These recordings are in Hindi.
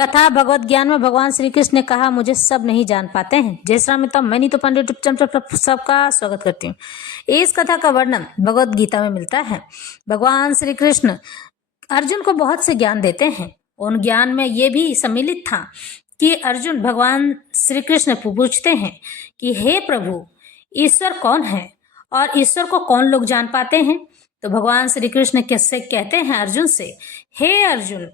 कथा भगवत ज्ञान में भगवान श्री कृष्ण ने कहा, मुझे सब नहीं जान पाते हैं। जय श्री राम मित्रम, मैं नीतू पांडे यूट्यूब चैनल पर सबका स्वागत करती हूँ। इस कथा का वर्णन भगवत गीता में मिलता है। भगवान श्री कृष्ण अर्जुन को बहुत से ज्ञान देते हैं। उन ज्ञान में ये भी सम्मिलित था कि अर्जुन भगवान श्री कृष्ण पूछते हैं कि हे प्रभु, ईश्वर कौन है और ईश्वर को कौन लोग जान पाते हैं। तो भगवान श्री कृष्ण कैसे कहते हैं अर्जुन से, हे अर्जुन,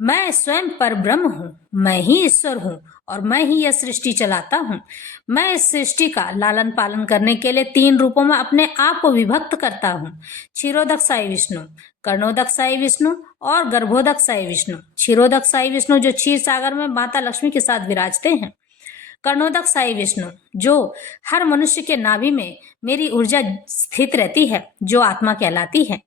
मैं स्वयं परब्रह्म हूँ, मैं ही ईश्वर हूँ और मैं ही यह सृष्टि चलाता हूँ। मैं इस सृष्टि का लालन पालन करने के लिए 3 रूपों में अपने आप को विभक्त करता हूँ। क्षीरोदक साई विष्णु, कर्णोदक साई विष्णु और गर्भोदक साई विष्णु। क्षीरोदक साई विष्णु जो क्षीर सागर में माता लक्ष्मी के साथ विराजते हैं। कर्णोदक साई विष्णु जो हर मनुष्य के नाभि में मेरी ऊर्जा स्थित रहती है, जो आत्मा कहलाती है।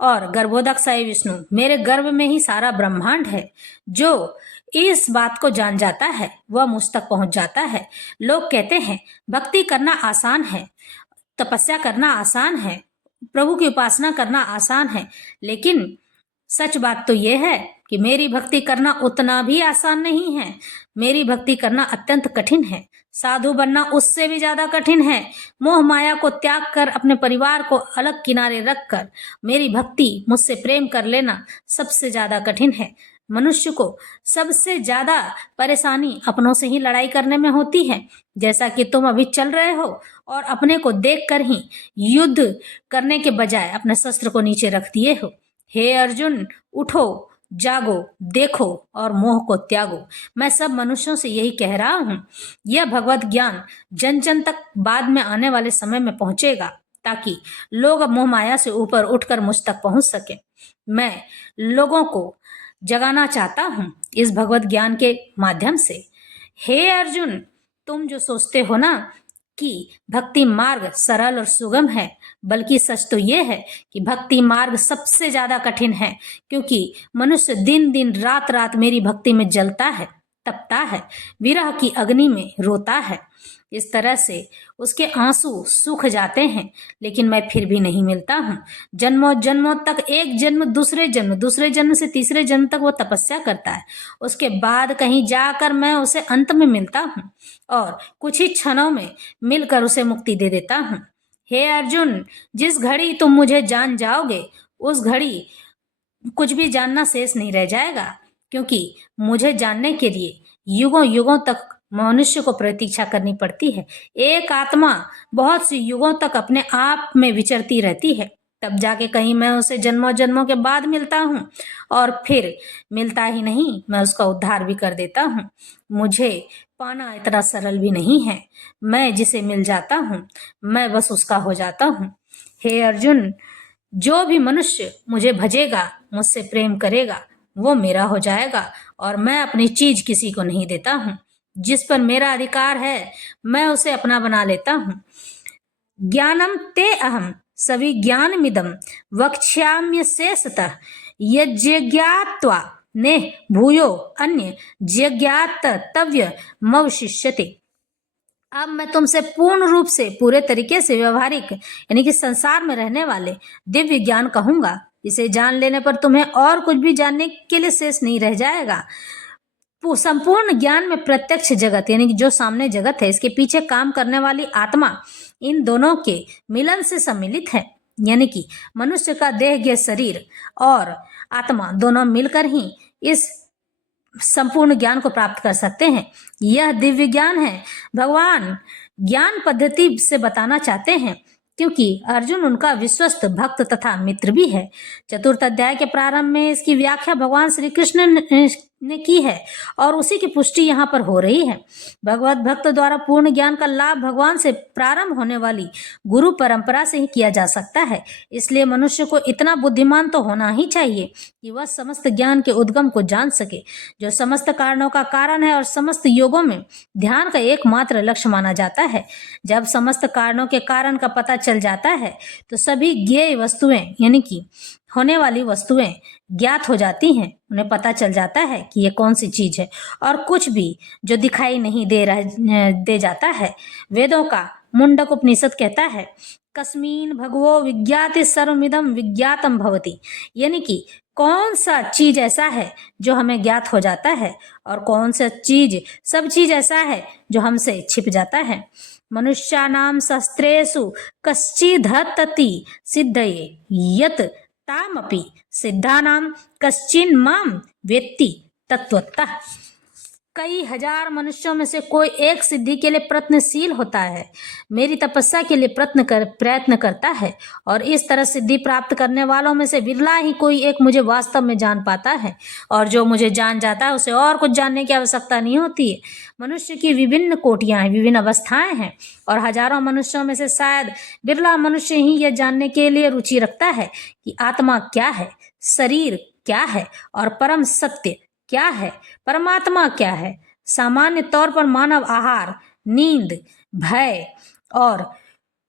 और गर्भोदक साई विष्णु मेरे गर्भ में ही सारा ब्रह्मांड है। जो इस बात को जान जाता है वह मुझ तक पहुंच जाता है। लोग कहते हैं भक्ति करना आसान है, तपस्या करना आसान है, प्रभु की उपासना करना आसान है, लेकिन सच बात तो यह है कि मेरी भक्ति करना उतना भी आसान नहीं है। मेरी भक्ति करना अत्यंत कठिन है। साधु बनना उससे भी ज्यादा कठिन है। मोह माया को त्याग कर अपने परिवार को अलग किनारे रखकर मेरी भक्ति, मुझसे प्रेम कर लेना सबसे ज्यादा कठिन है। मनुष्य को सबसे ज्यादा परेशानी अपनों से ही लड़ाई करने में होती है, जैसा कि तुम अभी चल रहे हो और अपने को देखकर ही युद्ध करने के बजाय अपने शस्त्र को नीचे रख दिए हो। हे अर्जुन, उठो, जागो, देखो और मोह को त्यागो। मैं सब मनुष्यों से यही कह रहा हूँ। यह भगवत ज्ञान जन जन तक बाद में आने वाले समय में पहुंचेगा, ताकि लोग अब मोह माया से ऊपर उठकर मुझ तक पहुंच सके। मैं लोगों को जगाना चाहता हूँ इस भगवत ज्ञान के माध्यम से। हे अर्जुन, तुम जो सोचते हो ना कि भक्ति मार्ग सरल और सुगम है, बल्कि सच तो यह है कि भक्ति मार्ग सबसे ज्यादा कठिन है, क्योंकि मनुष्य दिन दिन रात रात मेरी भक्ति में जलता है, तपता है, विरह की अग्नि में रोता है। इस तरह से उसके आंसू सूख जाते हैं, लेकिन मैं फिर भी नहीं मिलता हूँ। जन्मों जन्मों तक, एक जन्म दूसरे जन्म, दूसरे जन्म से तीसरे जन्म तक वो तपस्या करता है। उसके बाद कहीं जाकर मैं उसे अंत में मिलता हूँ और कुछ ही क्षणों में मिलकर उसे मुक्ति दे देता हूँ। हे अर्जुन, जिस घड़ी तुम मुझे जान जाओगे उस घड़ी कुछ भी जानना शेष नहीं रह जाएगा, क्योंकि मुझे जानने के लिए युगों युगों तक मनुष्य को प्रतीक्षा करनी पड़ती है। एक आत्मा बहुत सी युगों तक अपने आप में विचरती रहती है, तब जाके कहीं मैं उसे जन्मों जन्मों के बाद मिलता हूँ, और फिर मिलता ही नहीं, मैं उसका उद्धार भी कर देता हूँ। मुझे पाना इतना सरल भी नहीं है। मैं जिसे मिल जाता हूँ मैं बस उसका हो जाता हूँ। हे अर्जुन, जो भी मनुष्य मुझे भजेगा, मुझसे प्रेम करेगा, वो मेरा हो जाएगा, और मैं अपनी चीज किसी को नहीं देता हूँ। जिस पर मेरा अधिकार है मैं उसे अपना बना लेता हूँ। ज्ञानम ते अहम सविज्ञानमिदं वक्ष्याम्य शेषतः यज्ञात्वा ने भूयो अन्य जिज्ञातव्य मवशिष्यते। अब मैं तुमसे पूर्ण रूप से, पूरे तरीके से व्यवहारिक यानी कि संसार में रहने वाले दिव्य ज्ञान कहूंगा। इसे जान लेने पर तुम्हें और कुछ भी जानने के लिए शेष नहीं रह जाएगा। संपूर्ण ज्ञान में प्रत्यक्ष जगत यानी कि जो सामने जगत है, इसके पीछे काम करने वाली आत्मा, इन दोनों के मिलन से सम्मिलित है। यानी कि मनुष्य का देह या शरीर और आत्मा दोनों मिलकर ही इस संपूर्ण ज्ञान को प्राप्त कर सकते हैं। यह दिव्य ज्ञान है। भगवान ज्ञान पद्धति से बताना चाहते हैं, क्योंकि अर्जुन उनका विश्वस्त भक्त तथा मित्र भी है। चतुर्थ अध्याय के प्रारंभ में इसकी व्याख्या भगवान श्री कृष्ण ने की है और उसी की पुष्टि यहाँ पर हो रही है। भगवत भक्त द्वारा पूर्ण ज्ञान का लाभ भगवान से प्रारंभ होने वाली गुरु परंपरा से ही किया जा सकता है। इसलिए मनुष्य को इतना बुद्धिमान तो होना ही चाहिए कि वह समस्त ज्ञान के उद्गम को जान सके, जो समस्त कारणों का कारण है और समस्त योगों में ध्यान का एकमात्र लक्ष्य माना जाता है। जब समस्त कारणों के कारण का पता चल जाता है तो सभी ज्ञेय वस्तुएं यानी कि होने वाली वस्तुएं ज्ञात हो जाती हैं। उन्हें पता चल जाता है कि ये कौन सी चीज है, और कुछ भी जो दिखाई नहीं दे जाता है। वेदों का मुंडक उपनिषद कहता है, कस्मीन भगवो विज्ञाति सर्वमिदं विज्ञातम भवति, यानी कि कौन सा चीज ऐसा है जो हमें ज्ञात हो जाता है और कौन सा चीज सब चीज ऐसा है जो हमसे छिप जाता है। मनुष्याणाम शस्त्रेषु कश्चिदहतति सिद्धये यत् तामपि सिद्धानाम कश्चिन माम वेत्ति तत्वतः। कई हजार मनुष्यों में से कोई एक सिद्धि के लिए प्रयत्नशील होता है, मेरी तपस्या के लिए प्रयत्न करता है, और इस तरह सिद्धि प्राप्त करने वालों में से बिरला ही कोई एक मुझे वास्तव में जान पाता है, और जो मुझे जान जाता है उसे और कुछ जानने की आवश्यकता नहीं होती है। मनुष्य की विभिन्न कोटियां हैं, विभिन्न अवस्थाएं हैं, और हजारों मनुष्यों में से शायद बिरला मनुष्य ही यह जानने के लिए रुचि रखता है कि आत्मा क्या है, शरीर क्या है और परम सत्य क्या है, परमात्मा क्या है। सामान्य तौर पर मानव आहार, नींद, भय और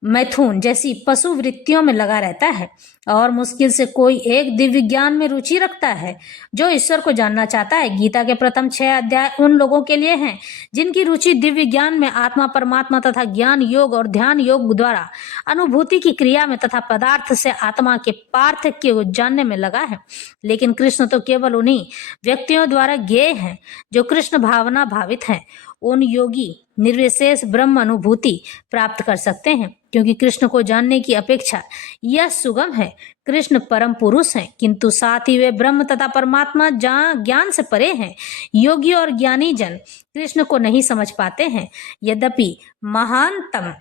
मैथुन जैसी पशु वृत्तियों में लगा रहता है, और मुश्किल से कोई एक दिव्य ज्ञान में रुचि रखता है जो ईश्वर को जानना चाहता है। गीता के प्रथम 6 अध्याय उन लोगों के लिए हैं जिनकी रुचि दिव्य ज्ञान में, आत्मा, परमात्मा तथा ज्ञान योग और ध्यान योग द्वारा अनुभूति की क्रिया में तथा पदार्थ से आत्मा के पार्थक्य को जानने में लगा है। लेकिन कृष्ण तो केवल उन्हीं व्यक्तियों द्वारा ज्ञेय हैं जो कृष्ण भावना भावित हैं। उन योगी निर्विशेष ब्रह्म अनुभूति प्राप्त कर सकते हैं, क्योंकि कृष्ण को जानने की अपेक्षा यह सुगम है। कृष्ण परम पुरुष हैं, किंतु साथ ही वे ब्रह्म तथा परमात्मा ज्ञान से परे हैं। योगी और ज्ञानी जन कृष्ण को नहीं समझ पाते हैं। यद्यपि महानतम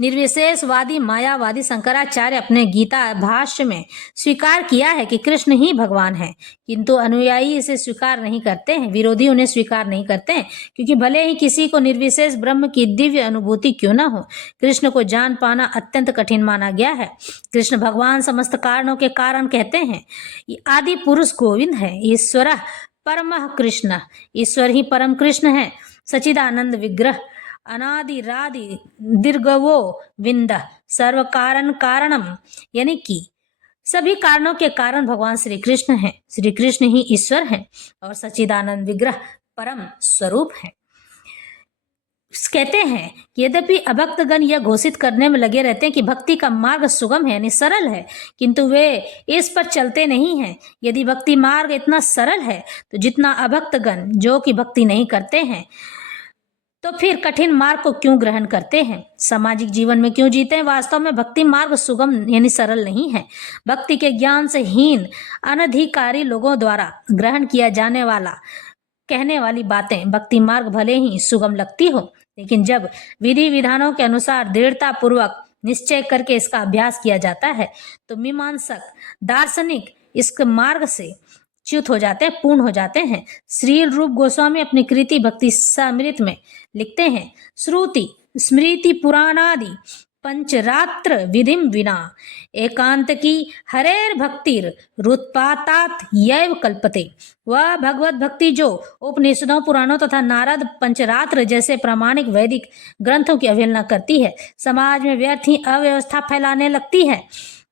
निर्विशेषवादी मायावादी शंकराचार्य अपने गीता भाष्य में स्वीकार किया है कि कृष्ण ही भगवान है, किंतु अनुयायी इसे स्वीकार नहीं करते हैं, विरोधी उन्हें स्वीकार नहीं करते हैं, क्योंकि भले ही किसी को निर्विशेष ब्रह्म की दिव्य अनुभूति क्यों न हो, कृष्ण को जान पाना अत्यंत कठिन माना गया है। कृष्ण भगवान समस्त कारणों के कारण कहते हैं। आदि पुरुष गोविंद है, ईश्वर परमः कृष्ण, ईश्वर ही परम कृष्ण है। सच्चिदानंद विग्रह, अनादिरादि दीर्घवो विंद, सर्व कारण कारणम, यानी कि सभी कारणों के कारण भगवान श्री कृष्ण हैं। श्री कृष्ण ही ईश्वर हैं और सच्चिदानंद विग्रह परम स्वरूप हैं। कहते हैं कि यद्यपि अभक्तगण यह घोषित करने में लगे रहते हैं कि भक्ति का मार्ग सुगम है, यानी सरल है, किंतु वे इस पर चलते नहीं हैं। यदि भक्ति मार्ग इतना सरल है तो जितना अभक्तगण जो कि भक्ति नहीं करते हैं तो फिर कठिन मार्ग को क्यों ग्रहण करते हैं, सामाजिक जीवन में क्यों जीते हैं। वास्तव में भक्ति मार्ग सुगम यानी सरल नहीं है। भक्ति के ज्ञान से हीन अनधिकारी लोगों द्वारा ग्रहण किया जाने वाला कहने वाली बातें भक्ति मार्ग भले ही सुगम लगती हो, लेकिन जब विधि विधानों के अनुसार दृढ़ता पूर्वक निश्चय करके इसका अभ्यास किया जाता है तो मीमांसक दार्शनिक इस मार्ग से च्युत हो जाते हैं, पूर्ण हो जाते हैं। श्री रूप गोस्वामी अपनी कृति भक्ति समृत में लिखते हैं, श्रुति स्मृति पुराणादि पंचरात्र विधिम विना एकांत की हरेर भक्तिर रुत्पातात यैव कल्पते। वह भगवत भक्ति जो उपनिषदों, पुराणों तथा नारद पंचरात्र जैसे प्रामाणिक वैदिक ग्रंथों की अवहेलना करती है, समाज में व्यर्थ ही अव्यवस्था फैलाने लगती है।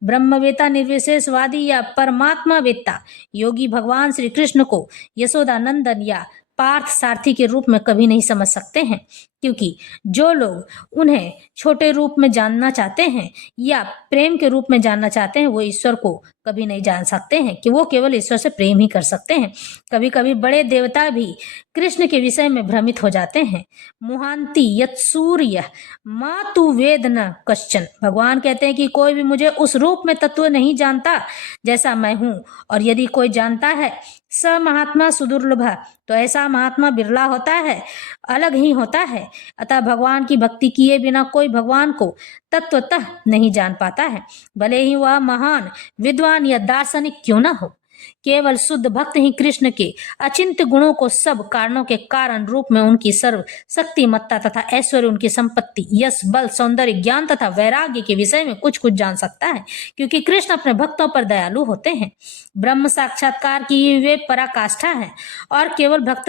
ब्रह्मवेता, निर्विशेषवादी या परमात्मावेत्ता योगी भगवान श्री कृष्ण को यशोदानंदन या पार्थ सारथी के रूप में कभी नहीं समझ सकते हैं, क्योंकि जो लोग उन्हें छोटे रूप में जानना चाहते हैं या प्रेम के रूप में जानना चाहते हैं, वो ईश्वर को कभी नहीं जान सकते हैं कि वो केवल ईश्वर से प्रेम ही कर सकते हैं। कभी कभी बड़े देवता भी कृष्ण के विषय में भ्रमित हो जाते हैं। मुहांति यत् सूर्य मातु वेद न कश्चन, भगवान कहते हैं कि कोई भी मुझे उस रूप में तत्व नहीं जानता जैसा मैं हूँ, और यदि कोई जानता है स महात्मा सुदुर्लभ, तो ऐसा महात्मा बिरला होता है, अलग ही होता है। अतः भगवान की भक्ति किए बिना कोई भगवान को तत्वतः नहीं जान पाता है, भले ही वह महान विद्वान या दार्शनिक क्यों न हो। केवल शुद्ध भक्त ही कृष्ण के अचिंत्य गुणों को सब कारणों के कारण रूप में, उनकी सर्व शक्तिमत्ता तथा ऐश्वर्य, उनकी संपत्ति, यश, बल, सौंदर्य, ज्ञान तथा वैराग्य के विषय में कुछ कुछ जान सकता है, क्योंकि कृष्ण अपने भक्तों पर दयालु होते हैं। ब्रह्म साक्षात्कार की वे पराकाष्ठा है और केवल भक्त